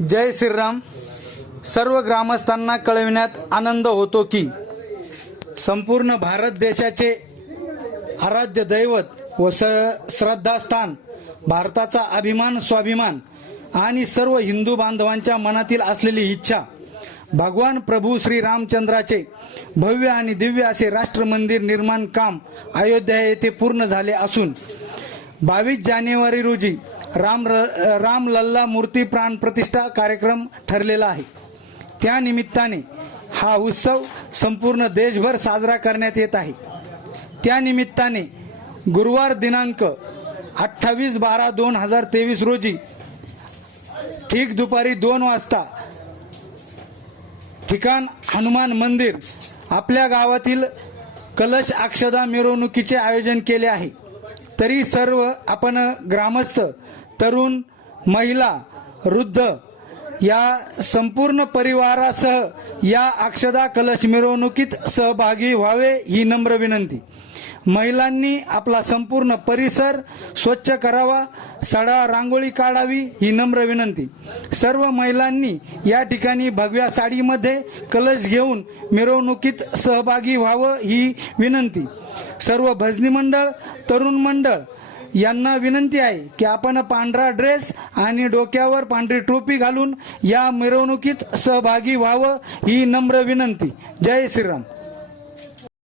जय श्रीराम. सर्व ग्रामस्थांना कळविण्यात आनंद होतो की संपूर्ण भारत देशाचे आराध्य दैवत व स श्रद्धास्थान भारताचा अभिमान स्वाभिमान आणि सर्व हिंदू बांधवांच्या मनातील असलेली इच्छा भगवान प्रभू श्री रामचंद्राचे भव्य आणि दिव्य असे राष्ट्र मंदिर निर्माण काम अयोध्या येथे पूर्ण झाले असून बावीस जानेवारी रोजी राम राम लल्ला मूर्ती प्राण प्रतिष्ठा कार्यक्रम ठरलेला आहे. त्या निमित्ताने हा उत्सव संपूर्ण देशभर साजरा करण्यात येत आहे. त्या निमित्ताने गुरुवार दिनांक अठ्ठावीस बारा दोन हजार तेवीस रोजी ठीक दुपारी दोन वाजता ठिकाण हनुमान मंदिर आपल्या गावातील कलश अक्षदा मिरवणुकीचे आयोजन केले आहे. तरी सर्व आपण ग्रामस्थ तरुण महिला वृद्ध या संपूर्ण परिवारासह या अक्षदा कलश मिरवणुकीत सहभागी व्हावे ही नम्र विनंती. महिलांनी आपला संपूर्ण परिसर स्वच्छ करावा सडा रांगोळी काढावी ही नम्र विनंती. सर्व महिलांनी या ठिकाणी भगव्या साडीमध्ये कलश घेऊन मिरवणुकीत सहभागी व्हावं ही विनंती. सर्व भजनी मंडळ तरुण मंडळ यांना विनंती आहे की आपण पांढरा ड्रेस आणि डोक्यावर पांढरी टोपी घालून या मिरवणुकीत सहभागी व्हावं ही नम्र विनंती. जय श्रीराम.